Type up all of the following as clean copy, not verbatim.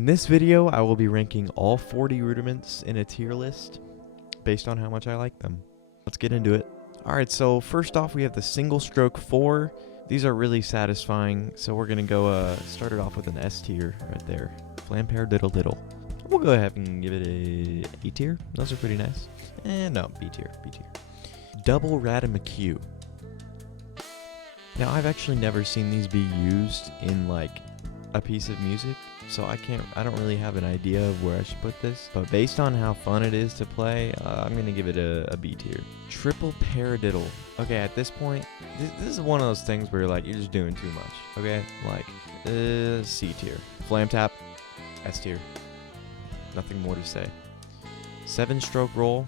In this video, I will be ranking all 40 rudiments in a tier list based on how much I like them. Let's get into it. Alright, so first off we have the single stroke 4. These are really satisfying, so we're going to go start it off with an S tier right there. Flampare Diddle Diddle. We'll go ahead and give it a A tier. Those are pretty nice. No, B tier, B tier. Double Radimaque. Now I've actually never seen these be used in like a piece of music, so I don't really have an idea of where I should put this, but based on how fun it is to play, I'm gonna give it a B tier. Triple Paradiddle. Okay, at this point, this is one of those things where you're just doing too much. Okay, like C tier. Flam Tap, S tier. Nothing more to say. 7-stroke roll.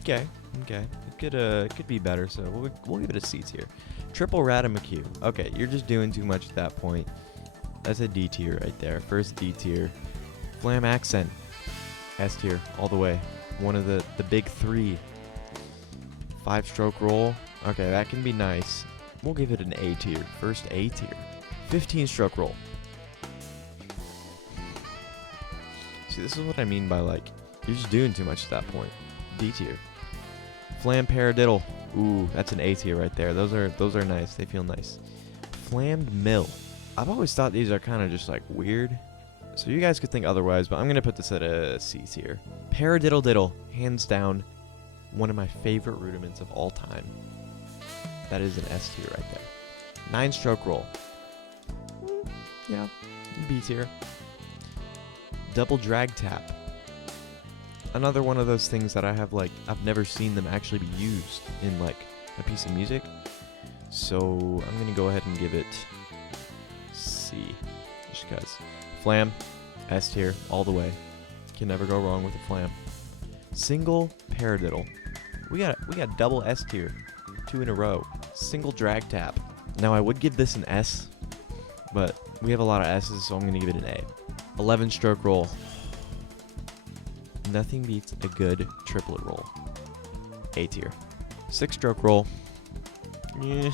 Okay. It could be better, so we'll give it a C tier. Triple Radimaque. Okay, you're just doing too much at that point. That's a D tier right there. First D tier. Flam Accent. S tier all the way. One of the big 3. 5-stroke roll. Okay, that can be nice. We'll give it an A tier. First A tier. 15-stroke roll. See, this is what I mean by you're just doing too much at that point. D tier. Flam Paradiddle. Ooh, that's an A tier right there. Those are nice. They feel nice. Flammed Mill. I've always thought these are kind of just weird, so you guys could think otherwise, but I'm gonna put this at a C tier. Paradiddle Diddle, hands down, one of my favorite rudiments of all time. That is an S tier right there. 9-stroke roll. Yeah, B tier. Double Drag Tap. Another one of those things that I have I've never seen them actually be used in a piece of music, so I'm gonna go ahead and give it C, just because. Flam, S tier, all the way. Can never go wrong with a flam. Single Paradiddle. We got double S tier, 2 in a row. Single Drag Tap. Now I would give this an S, but we have a lot of S's, so I'm gonna give it an A. 11-stroke roll. Nothing beats a good triplet roll. A tier. 6-stroke roll. Yeah.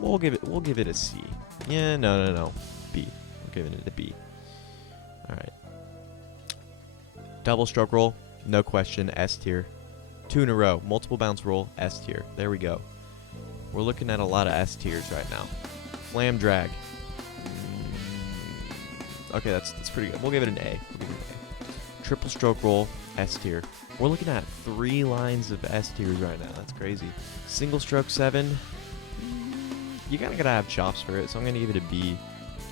We'll give it a C. Yeah, no. B. We're giving it a B. Alright. Double stroke roll. No question. S tier. 2 in a row. Multiple bounce roll. S tier. There we go. We're looking at a lot of S tiers right now. Flam Drag. Okay, that's pretty good. We'll give it an A. Triple stroke roll. S tier. We're looking at 3 lines of S tiers right now. That's crazy. Single stroke 7. You kind of gotta have chops for it, so I'm gonna give it a B.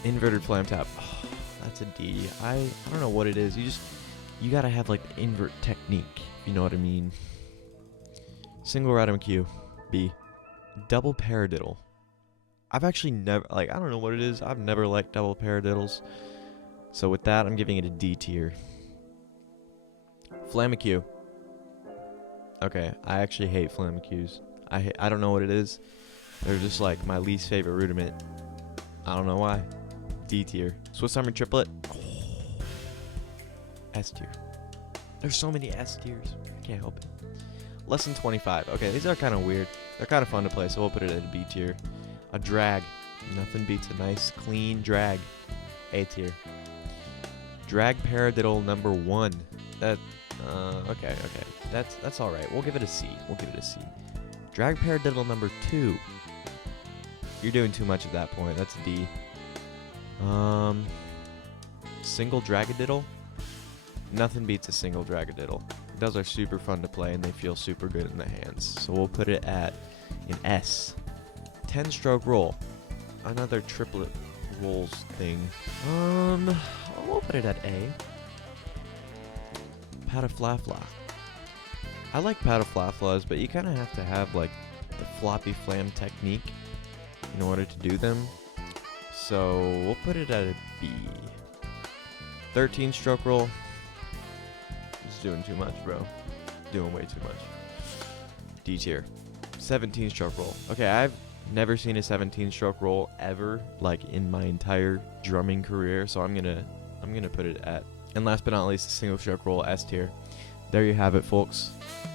Inverted Flam Tap. Oh, that's a D. I don't know what it is. You gotta have the invert technique, if you know what I mean. Single Radimaque. B. Double Paradiddle. I've actually never I don't know what it is. I've never liked double paradiddles. So with that, I'm giving it a D tier. Flamaque. Okay, I actually hate Flamaques. I don't know what it is. They're just my least favorite rudiment. I don't know why. D tier. Swiss Army Triplet. S tier. There's so many S tiers. I can't help it. Lesson 25. Okay, these are kind of weird. They're kind of fun to play, so we'll put it at a B tier. A drag. Nothing beats a nice, clean drag. A tier. Drag Paradiddle number 1. Okay. That's all right. We'll give it a C. Drag Paradiddle number 2. You're doing too much at that point. That's a D. Single Dragadiddle. Nothing beats a single Dragadiddle. Those are super fun to play, and they feel super good in the hands. So we'll put it at an S. 10-stroke roll. Another triplet rolls thing. We'll put it at A. Pataflafla. I like Pataflaflas, but you kind of have to have the floppy flam technique in order to do them. So we'll put it at a B. 13-stroke roll. Just doing too much, bro. Doing way too much. D tier. 17-stroke roll. Okay, I've never seen a 17-stroke roll ever, in my entire drumming career. So I'm gonna put it at. And last but not least, a single stroke roll, S tier. There you have it, folks.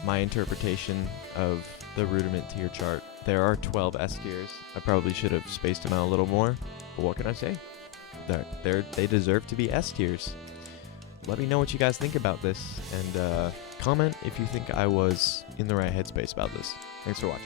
My interpretation of the rudiment tier chart. There are 12 S tiers. I probably should have spaced them out a little more, but what can I say? they deserve to be S tiers. Let me know what you guys think about this, and comment if you think I was in the right headspace about this. Thanks for watching.